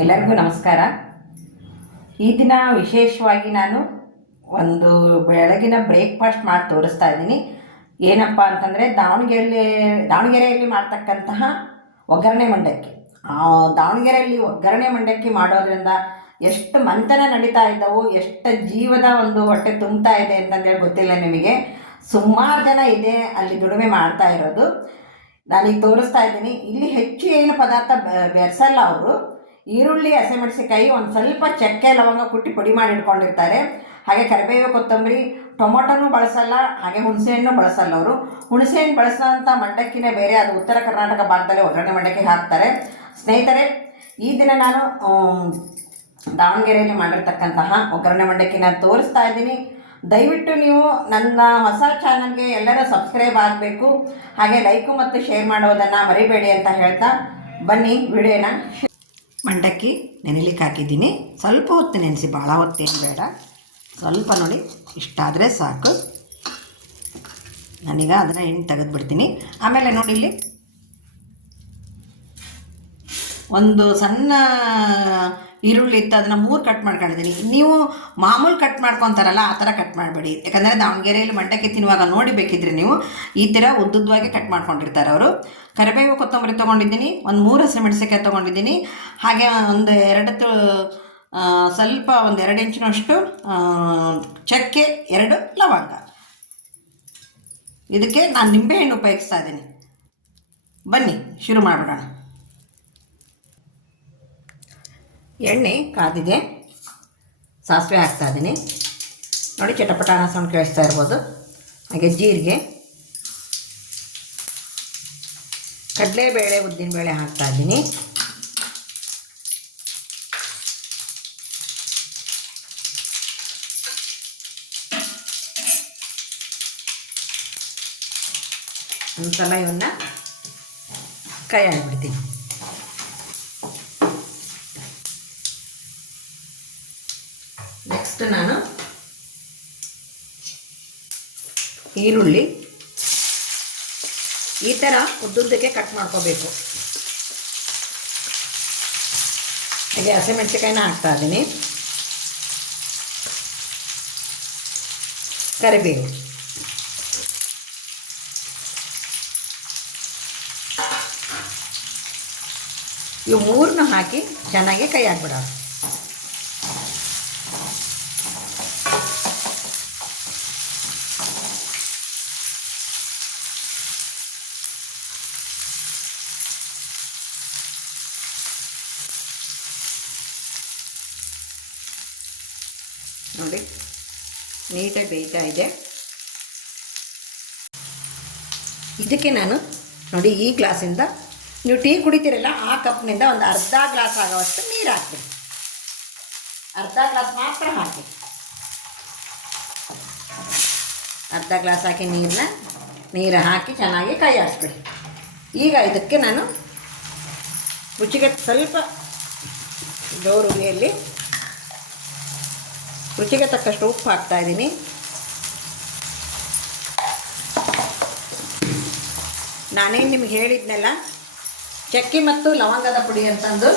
ಎಲ್ಲರಿಗೂ ನಮಸ್ಕಾರ. ಈ ದಿನ ವಿಶೇಷವಾಗಿ ನಾನು ಒಂದು ಬೆಳಗಿನ ಬ್ರೇಕ್ಫಾಸ್ಟ್ ಮಾಡಿ ತೋರಿಸ್ತಾ ಇದ್ದೀನಿ. ಏನಪ್ಪ ಅಂತಂದರೆ ದಾವಣಗೆರೆಯಲ್ಲಿ ದಾವಣಗೆರೆಯಲ್ಲಿ ಮಾಡ್ತಕ್ಕಂತಹ ಒಗ್ಗರಣೆ ಮಂಡಕ್ಕಿ. ಆ ದಾವಣಗೆರೆಯಲ್ಲಿ ಒಗ್ಗರಣೆ ಮಂಡಕ್ಕಿ ಮಾಡೋದ್ರಿಂದ ಎಷ್ಟು ಮಂಥನ ನಡೀತಾ ಇದ್ದವು, ಎಷ್ಟು ಜೀವದ ಒಂದು ಹೊಟ್ಟೆ ತುಂಬ್ತಾ ಇದೆ ಅಂತಂದೇಳಿ ಗೊತ್ತಿಲ್ಲ ನಿಮಗೆ. ಸುಮಾರು ಜನ ಇದೆ ಅಲ್ಲಿ ದುಡಿಮೆ ಮಾಡ್ತಾ ಇರೋದು. ನಾನೀಗ ತೋರಿಸ್ತಾ ಇದ್ದೀನಿ. ಇಲ್ಲಿ ಹೆಚ್ಚು ಏನು ಪದಾರ್ಥ ಬೆರೆಸಲ್ಲ ಅವರು. ಈರುಳ್ಳಿ ಹಸಿಮೆಣಸಿಕಾಯಿ ಒಂದು ಸ್ವಲ್ಪ ಚಕ್ಕೆ ಲವಂಗ ಕುಟ್ಟಿ ಪುಡಿ ಮಾಡಿ ಇಟ್ಕೊಂಡಿರ್ತಾರೆ. ಹಾಗೆ ಕರಿಬೇವು ಕೊತ್ತಂಬರಿ, ಟೊಮೊಟೊನೂ ಬಳಸಲ್ಲ, ಹಾಗೆ ಹುಣಸೆಹಣ್ಣು ಬಳಸಲ್ಲ ಅವರು. ಹುಣಸೆಹಣ್ಣು ಬಳಸೋಂಥ ಮಂಡಕ್ಕಿನೇ ಬೇರೆ ಅದು ಉತ್ತರ ಕರ್ನಾಟಕ ಭಾಗದಲ್ಲಿ ಒಗ್ಗರಣೆ ಮಂಡಕ್ಕಿ ಹಾಕ್ತಾರೆ. ಸ್ನೇಹಿತರೆ, ಈ ದಿನ ನಾನು ದಾವಣಗೆರೆಯಲ್ಲಿ ಮಾಡಿರ್ತಕ್ಕಂತಹ ಒಗ್ಗರಣೆ ಮಂಡಕ್ಕಿನ ತೋರಿಸ್ತಾ ಇದ್ದೀನಿ. ದಯವಿಟ್ಟು ನೀವು ನನ್ನ ಹೊಸ ಚಾನಲ್ಗೆ ಎಲ್ಲರೂ ಸಬ್ಸ್ಕ್ರೈಬ್ ಆಗಬೇಕು. ಹಾಗೆ ಲೈಕು ಮತ್ತು ಶೇರ್ ಮಾಡೋದನ್ನು ಮರಿಬೇಡಿ ಅಂತ ಹೇಳ್ತಾ ಬನ್ನಿ, ವಿಡಿಯೋನ ಮಂಡಕ್ಕಿ ನೆನೆಲಿಕ್ಕೆ ಹಾಕಿದ್ದೀನಿ. ಸ್ವಲ್ಪ ಹೊತ್ತು ನೆನೆಸಿ, ಭಾಳ ಹೊತ್ತೇನು ಬೇಡ. ಸ್ವಲ್ಪ ನೋಡಿ ಇಷ್ಟಾದರೆ ಸಾಕು. ನಾನೀಗ ಅದನ್ನು ಎಣ್ಣೆ ತೆಗೆದುಬಿಡ್ತೀನಿ. ಆಮೇಲೆ ನೋಡಿ ಇಲ್ಲಿ ಒಂದು ಸಣ್ಣ ಈರುಳ್ಳಿ ಇತ್ತು, ಅದನ್ನು ಮೂರು ಕಟ್ ಮಾಡ್ಕೊಂಡಿದ್ದೀನಿ. ನೀವು ಮಾಮೂಲು ಕಟ್ ಮಾಡ್ಕೊತಾರಲ್ಲ, ಆ ಥರ ಕಟ್ ಮಾಡಬೇಡಿ. ಯಾಕಂದರೆ ದಾವಣಗೆರೆಯಲ್ಲಿ ಮಂಡಕ್ಕಿ ತಿನ್ನುವಾಗ ನೋಡಿ ಬೇಕಿದ್ರೆ ನೀವು ಈ ಥರ ಉದ್ದುದ್ದವಾಗಿ ಕಟ್ ಮಾಡ್ಕೊಂಡಿರ್ತಾರೆ ಅವರು. ಕರಿಬೇವು ಕೊತ್ತಂಬರಿ ತೊಗೊಂಡಿದ್ದೀನಿ, ಒಂದು ಮೂರು ಹಸಿಮೆಣಸಿಕಾಯಿ ತೊಗೊಂಡಿದ್ದೀನಿ. ಹಾಗೆ ಒಂದು ಎರಡು ಸ್ವಲ್ಪ ಒಂದು ಎರಡು ಇಂಚಿನಷ್ಟು ಚಕ್ಕೆ, ಎರಡು ಲವಂಗ. ಇದಕ್ಕೆ ನಾನು ನಿಂಬೆಹಣ್ಣು ಉಪಯೋಗಿಸ್ತಾ ಇದ್ದೀನಿ. ಬನ್ನಿ, ಶುರು ಮಾಡಿಬಿಡೋಣ. ಎಣ್ಣೆ ಕಾದಿದೆ. ಸಾಸಿವೆ ಹಾಕ್ತಾ ಇದ್ದೀನಿ. ನೋಡಿ ಚಟಪಟಾಣ ಸೌಂಡ್ ಕೇಳಿಸ್ತಾ ಇರ್ಬೋದು. ಹಾಗೆ ಜೀರಿಗೆ. ಕಡಲೆಬೇಳೆ ಉದ್ದಿನಬೇಳೆ ಹಾಕ್ತಾ ಇದ್ದೀನಿ. ಒಂದು ಸಲ ಇವನ್ನ ಕೈ ಆಗಿಬಿಡ್ತೀನಿ ನೆಕ್ಸ್ಟ್ ನಾನು ಈರುಳ್ಳಿ ಈ ಥರ ಉದ್ದುದ್ದಕ್ಕೆ ಕಟ್ ಮಾಡ್ಕೋಬೇಕು. ಹಾಗೆ ಹಸಿಮೆಣಸಿಕಾಯಿನ ಹಾಕ್ತಾ ಇದ್ದೀನಿ. ಕರಿಬೇವು. ಇವು ಮೂರನ್ನ ಹಾಕಿ ಚೆನ್ನಾಗಿ ಕೈ ಹಾಕ್ಬಿಡೋಣ ನೋಡಿ, ನೀಟಾಗಿ ಬೇಯ್ತಾ ಇದೆ. ಇದಕ್ಕೆ ನಾನು ನೋಡಿ ಈ ಗ್ಲಾಸಿಂದ, ನೀವು ಟೀ ಕುಡಿತೀರಲ್ಲ, ಆ ಕಪ್ನಿಂದ ಒಂದು ಅರ್ಧ ಗ್ಲಾಸ್ ಆಗೋವಷ್ಟು ನೀರು ಹಾಕ್ತೀನಿ ಅರ್ಧ ಗ್ಲಾಸ್ ಮಾತ್ರ ಹಾಕಿ. ಅರ್ಧ ಗ್ಲಾಸ್ ಹಾಕಿ ನೀರನ್ನ ನೀರು ಹಾಕಿ ಚೆನ್ನಾಗಿ ಕೈ ಆಡಿಸ್ಬಿಡಿ ಈಗ ಇದಕ್ಕೆ ನಾನು, ರುಚಿಗೆ ಸ್ವಲ್ಪ ಜೋರುಳಿಯಲ್ಲಿ ರುಚಿಗೆ ತಕ್ಕಷ್ಟು ಉಪ್ಪು ಹಾಕ್ತಾ ಇದ್ದೀನಿ. ನಾನೇನು ನಿಮ್ಗೆ ಹೇಳಿದ್ನಲ್ಲ, ಚಕ್ಕೆ ಮತ್ತು ಲವಂಗದ ಪುಡಿ ಅಂತಂದು.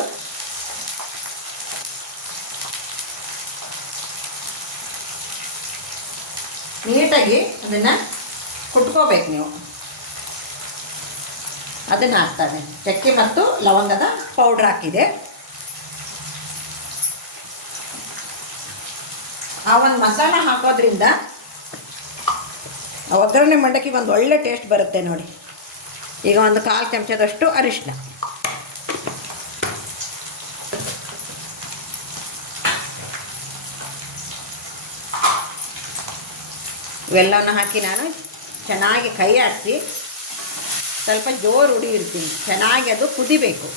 ನೀಟಾಗಿ ಅದನ್ನು ಕುಟ್ಕೋಬೇಕು ನೀವು. ಅದನ್ನು ಹಾಕ್ತಾನೆ ಚಕ್ಕೆ ಮತ್ತು ಲವಂಗದ ಪೌಡ್ರ್ ಹಾಕಿದೆ. ಆ ಒಂದು ಮಸಾಲ ಹಾಕೋದ್ರಿಂದ ಒಗ್ಗರಣೆ ಮಂಡಕ್ಕಿ ಒಂದು ಒಳ್ಳೆ ಟೇಸ್ಟ್ ಬರುತ್ತೆ ನೋಡಿ. ಈಗ ಒಂದು ಕಾಲು ಚಮಚದಷ್ಟು ಅರಿಶಿನ ಇವೆಲ್ಲವನ್ನು ಹಾಕಿ ನಾನು ಚೆನ್ನಾಗಿ ಕೈ ಆಡಿಸಿ ಸ್ವಲ್ಪ ಜೋರು ಉಡಿ ಇರ್ತೀನಿ ಚೆನ್ನಾಗಿ ಅದು ಕುದಿಬೇಕು.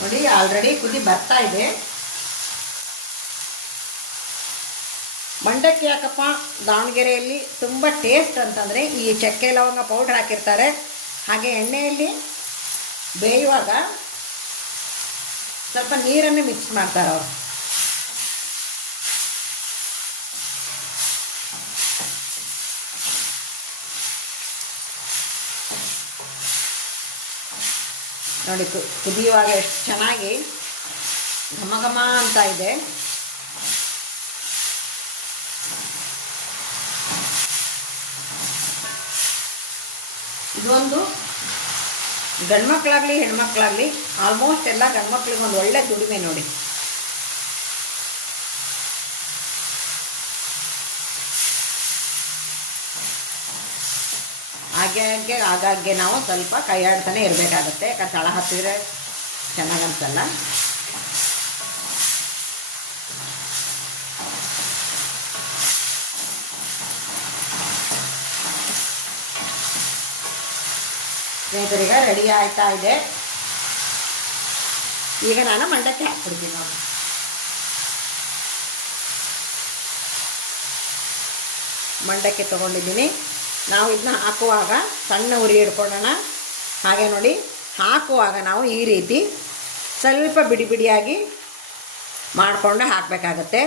ನೋಡಿ ಆಲ್ರೆಡಿ ಕುದಿ ಬರ್ತಾ ಇದೆ. ಮಂಡಕ್ಕಿ ಯಾಕಪ್ಪ? ದಾವಣಗೆರೆಯಲ್ಲಿ ತುಂಬ ಟೇಸ್ಟ್ ಅಂತಂದರೆ ಈ ಚಕ್ಕೆ ಲವಂಗ ಪೌಡ್ರ್ ಹಾಕಿರ್ತಾರೆ. ಹಾಗೆ ಎಣ್ಣೆಯಲ್ಲಿ ಬೇಯುವಾಗ ಸ್ವಲ್ಪ ನೀರನ್ನು ಮಿಕ್ಸ್ ಮಾಡ್ತಾರೆ ಅವರು. ನೋಡಿ ಕುದಿಯುವಾಗ ಎಷ್ಟು ಚೆನ್ನಾಗಿ ಘಮ ಘಮ ಅಂತ ಇದೆ. ಇದೊಂದು ಗಂಡ್ಮಕ್ಳಾಗಲಿ, ಹೆಣ್ಮಕ್ಳಾಗಲಿ ಆಲ್ಮೋಸ್ಟ್ ಎಲ್ಲ ಗಂಡ್ಮಕ್ಳಿಗೆ ಒಂದು ಒಳ್ಳೆ ದುಡಿಮೆ ನೋಡಿ. ಹಾಗೆ ಆಗಾಗ್ಗೆ ನಾವು ಸ್ವಲ್ಪ ಕೈಯಾಡ್ತಾನೆ ಇರಬೇಕಾಗುತ್ತೆ. ಯಾಕಂದ್ರೆ ತಳ ಹತ್ತಿದ್ರೆ ಚೆನ್ನಾಗಿ ಅನ್ಸಲ್ಲ. ಸ್ನೇಹಿತರೀಗ ರೆಡಿ ಆಯ್ತಾ ಇದೆ. ಈಗ ನಾನು ಮಂಡಕ್ಕೆ ಹಾಕ್ಬಿಡ್ತೀನಿ ನಾವು ಮಂಡಕ್ಕೆ ತೊಗೊಂಡಿದ್ದೀನಿ. ನಾವು ಇದನ್ನ ಹಾಕುವಾಗ ಸಣ್ಣ ಉರಿ ಹಿಡ್ಕೊಳ್ಳೋಣ. ಹಾಗೆ ನೋಡಿ, ಹಾಕುವಾಗ ನಾವು ಈ ರೀತಿ ಸ್ವಲ್ಪ ಬಿಡಿ ಬಿಡಿಯಾಗಿ ಮಾಡಿಕೊಂಡು ಹಾಕಬೇಕಾಗತ್ತೆ.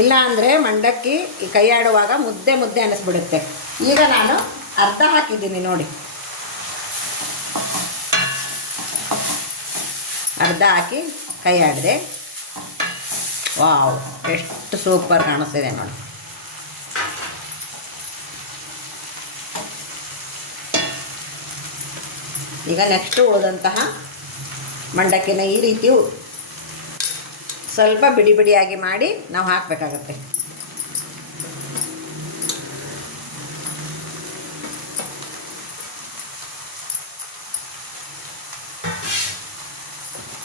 ಇಲ್ಲ ಅಂದರೆ ಮಂಡಕ್ಕಿ ಈ ಕೈ ಮುದ್ದೆ ಮುದ್ದೆ ಅನ್ನಿಸ್ಬಿಡುತ್ತೆ ಈಗ ನಾನು ಅರ್ಧ ಹಾಕಿದ್ದೀನಿ ನೋಡಿ. ಅರ್ಧ ಹಾಕಿ ಕೈಯಾಡಿದೆ ವಾವ್, ಎಷ್ಟು ಸೂಪರ್ ಕಾಣಿಸ್ತಿದೆ ನೋಡಿ. ಈಗ ನೆಕ್ಸ್ಟ್ ಹೋದಂತಹ ಮಂಡಕ್ಕಿನ ಈ ರೀತಿ ಸ್ವಲ್ಪ ಬಿಡಿ ಬಿಡಿಯಾಗಿ ಮಾಡಿ ನಾವು ಹಾಕಬೇಕಾಗತ್ತೆ.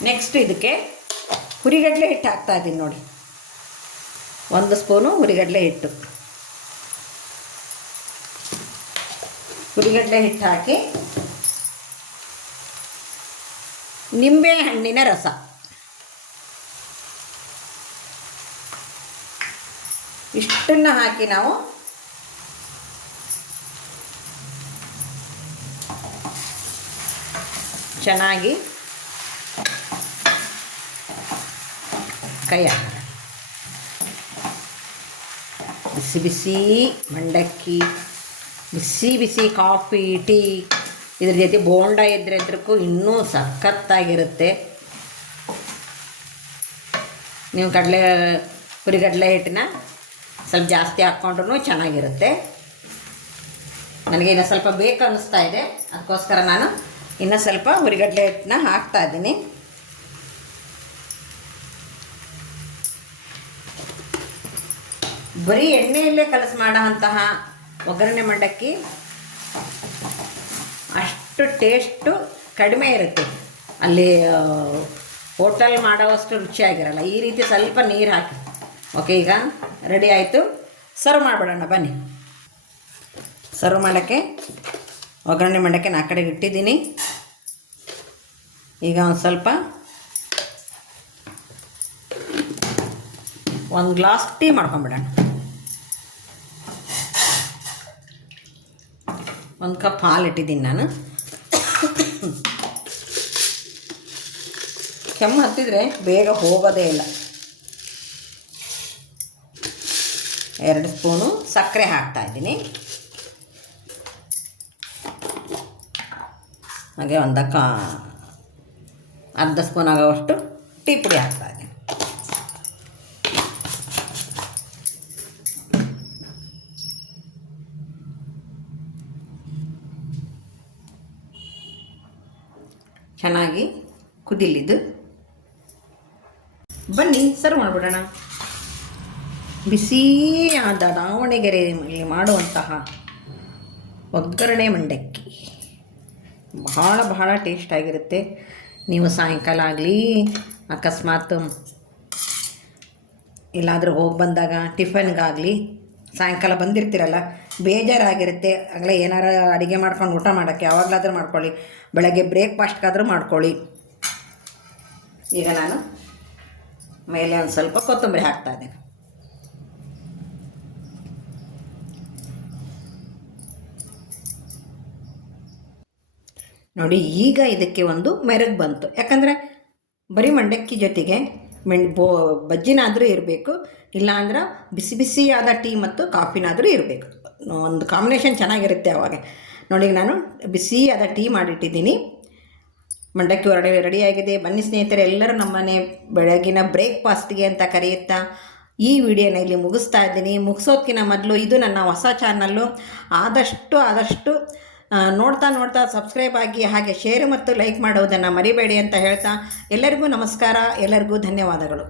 ನೆಕ್ಸ್ಟ್ ಇದಕ್ಕೆ ಹುರಿಗಡಲೆ ಹಿಟ್ಟು ಹಾಕ್ತಾ ಇದ್ದೀನಿ ನೋಡಿ. ಒಂದು ಸ್ಪೂನು ಹುರಿಗಡಲೆ ಹಿಟ್ಟು. ಹುರಿಗಡಲೆ ಹಿಟ್ಟು ಹಾಕಿ ನಿಂಬೆ ಹಣ್ಣಿನ ರಸ. ಇಷ್ಟನ್ನು ಹಾಕಿ ನಾವು ಚೆನ್ನಾಗಿ ಕೈ ಬಿಸಿ ಬಿಸಿ ಮಂಡಕ್ಕಿ, ಬಿಸಿ ಬಿಸಿ ಕಾಫಿ, ಟೀ. ಇದ್ರ ಜೊತೆ ಬೋಂಡ ಇದ್ರೆ ಅದಕ್ಕೂ ಇನ್ನೂ ಸಖತ್ತಾಗಿರುತ್ತೆ. ನೀವು ಕಡಲೆ ಹುರಿಗಡಲೆ ಹಿಟ್ಟನ್ನ ಸ್ವಲ್ಪ ಜಾಸ್ತಿ ಹಾಕ್ಕೊಂಡ್ರೂ ಚೆನ್ನಾಗಿರುತ್ತೆ. ನನಗೆ ಇನ್ನು ಸ್ವಲ್ಪ ಬೇಕು ಅನ್ನಿಸ್ತಾ ಇದೆ. ಅದಕ್ಕೋಸ್ಕರ ನಾನು ಇನ್ನೂ ಸ್ವಲ್ಪ ಹುರಿಗಡಲೆ ಹಿಟ್ಟನ್ನ ಹಾಕ್ತಾ ಇದ್ದೀನಿ. ಬರೀ ಎಣ್ಣೆಯಲ್ಲೇ ಕಲಸು ಮಾಡೋ ಅಂತಹ ಒಗ್ಗರಣೆ ಮಂಡಕ್ಕಿ ಅಷ್ಟು ಟೇಸ್ಟು ಕಡಿಮೆ ಇರುತ್ತೆ. ಅಲ್ಲಿ ಹೋಟೆಲ್ ಮಾಡೋವಷ್ಟು ರುಚಿಯಾಗಿರಲ್ಲ. ಈ ರೀತಿ ಸ್ವಲ್ಪ ನೀರು ಹಾಕಿ. ಓಕೆ ಈಗ ರೆಡಿ ಆಯಿತು. ಸರ್ವ್ ಮಾಡಿಬಿಡೋಣ, ಬನ್ನಿ. ಸರ್ವ್ ಮಾಡೋಕ್ಕೆ ಒಗ್ಗರಣೆ ಮಾಡೋಕ್ಕೆ ನಾ ಕಡೆಗೆ ಇಟ್ಟಿದ್ದೀನಿ. ಈಗ ಒಂದು ಸ್ವಲ್ಪ ಒಂದು ಗ್ಲಾಸ್ ಟೀ ಮಾಡ್ಕೊಂಬಿಡೋಣ. ಒಂದು ಕಪ್ ಹಾಲು ಇಟ್ಟಿದ್ದೀನಿ ನಾನು. ಕೆಮ್ಮು ಹತ್ತಿದ್ರೆ ಬೇಗ ಹೋಗೋದೇ ಇಲ್ಲ. ಎರಡು ಸ್ಪೂನು ಸಕ್ಕರೆ ಹಾಕ್ತಾ ಇದ್ದೀನಿ. ಹಾಗೆ ಒಂದು ಕಾ ಅರ್ಧ ಸ್ಪೂನ್ ಆಗೋವಷ್ಟು ಟೀ ಪುಡಿ ಹಾಕ್ತಾ ಇದ್ದೀನಿ ಚೆನ್ನಾಗಿ ಕುದಿಲಿದ್ದು. ಬನ್ನಿ ಸರ್ವ್ ಮಾಡಿಬಿಡೋಣ. ಬಿಸಿಯಾದ ದಾವಣಗೆರೆಯಲ್ಲಿ ಮಾಡುವಂತಹ ಒಗ್ಗರಣೆ ಮಂಡಕ್ಕಿ. ಬಹಳ ಬಹಳ ಟೇಸ್ಟ್ ಆಗಿರುತ್ತೆ. ನೀವು ಸಾಯಂಕಾಲ ಆಗಲಿ, ಅಕಸ್ಮಾತ್, ಎಲ್ಲಾದರೂ ಹೋಗಿ ಬಂದಾಗ, ಟಿಫನ್ಗಾಗಲಿ ಸಾಯಂಕಾಲ ಬಂದಿರ್ತೀರಲ್ಲ, ಬೇಜಾರಾಗಿರುತ್ತೆ. ಆಗಲೇ ಏನಾರ ಅಡುಗೆ ಮಾಡ್ಕೊಂಡು ಊಟ ಮಾಡೋಕ್ಕೆ, ಯಾವಾಗಲಾದರೂ ಮಾಡ್ಕೊಳ್ಳಿ. ಬೆಳಗ್ಗೆ ಬ್ರೇಕ್ಫಾಸ್ಟ್ಗಾದರೂ ಮಾಡ್ಕೊಳ್ಳಿ. ಈಗ ನಾನು ಮೇಲೆ ಒಂದು ಸ್ವಲ್ಪ ಕೊತ್ತಂಬರಿ ಹಾಕ್ತಾ ಇದ್ದೀನಿ. ನೋಡಿ, ಈಗ ಇದಕ್ಕೆ ಒಂದು ಮೆರಗು ಬಂತು. ಯಾಕಂದರೆ ಬರೀ ಮಂಡಕ್ಕಿ ಜೊತೆಗೆ ಮೆಣ್ ಬೋ ಬಜ್ಜಿನಾದರೂ ಇರಬೇಕು. ಇಲ್ಲಾಂದ್ರೆ ಬಿಸಿ ಬಿಸಿಯಾದ ಟೀ ಮತ್ತು ಕಾಫಿನಾದರೂ ಇರಬೇಕು. ಒಂದು ಕಾಂಬಿನೇಷನ್ ಚೆನ್ನಾಗಿರುತ್ತೆ ಅವಾಗ. ನೋಡಿ ನಾನು ಬಿಸಿಯಾದ ಟೀ ಮಾಡಿಟ್ಟಿದ್ದೀನಿ. ಮಂಡಕ್ಕಿ ರೆಡಿ ರೆಡಿಯಾಗಿದೆ. ಬನ್ನಿ ಸ್ನೇಹಿತರೆ, ಎಲ್ಲರೂ ನಮ್ಮನೆ ಬೆಳಗಿನ ಬ್ರೇಕ್ಫಾಸ್ಟ್ಗೆ ಅಂತ ಕರೆಯುತ್ತಾ ಈ ವಿಡಿಯೋನ ಇಲ್ಲಿ ಮುಗಿಸ್ತಾ ಇದ್ದೀನಿ. ಮುಗಿಸೋದಕ್ಕಿಂತ ಮೊದಲು ಇದು ನನ್ನ ಹೊಸ ಚಾನಲ್ಲು. ಆದಷ್ಟು ಆದಷ್ಟು ನೋಡ್ತಾ ನೋಡ್ತಾ ಸಬ್ಸ್ಕ್ರೈಬ್ ಆಗಿ ಹಾಗೆ ಶೇರ್ ಮತ್ತು ಲೈಕ್ ಮಾಡೋದನ್ನು ಮರಿಬೇಡಿ ಅಂತ ಹೇಳ್ತಾ ಎಲ್ಲರಿಗೂ ನಮಸ್ಕಾರ, ಎಲ್ಲರಿಗೂ ಧನ್ಯವಾದಗಳು.